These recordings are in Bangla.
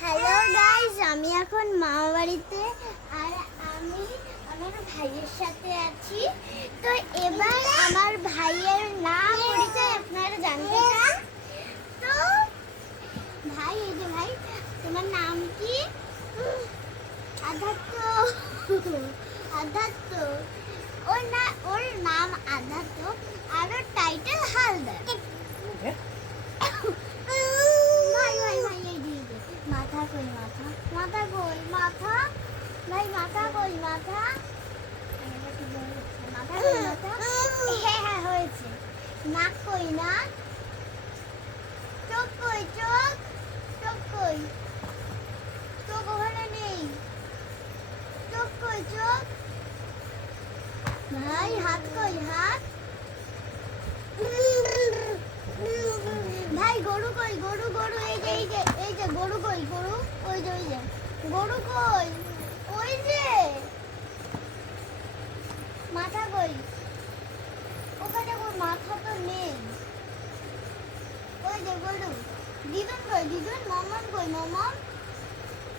হ্যালো গাইস, আমি এখন মামা বাড়িতে আর আমি আমার ভাইয়ের সাথে আছি। তো এবার আমার ভাইয়ের নাম পরিচয় আপনারা জানতে চান? তো ভাই, এই যে ভাই, তোমার নাম কি? আধ্যাত্ম। আধ্যাত্ম। ওর নাম আধ্যাত্ম আর ওর টাইটেল হালদার। ভাই ভাই ভাই, এই দিকে মাথা কই, মাথা মাথা কই, মাথা ভাই, মাথা কই, মাথা মাথা কই, মাথা। হ্যাঁ হ্যাঁ, হয়েছে। নাক কই, নাক। চোখ কই, চোখ। চোখ কই, চোখ ওখানে নেই। চোখ কই, চোখ। ভাই হাত কই, হাত। ভাই গরু কই, গরু গরু, এই যে এই যে এই যে গরু কই, গরু ওই যে ওই যে গরু কই, ওই যে। মাথা কই, ওখানে ওর মাথা তো নেই। ওই যে গরু। দিদুন কই, দিদুন। মামাম কই, মামাম।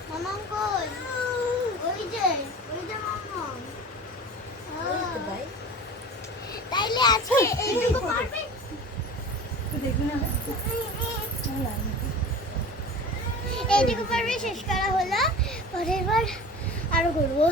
মামাম কই, ওই যে মামাম। তাইলে আজকে এইটুকু পারবে? এইটুকু পারবে শেষ করা হলো, পরের বার আরো করবো।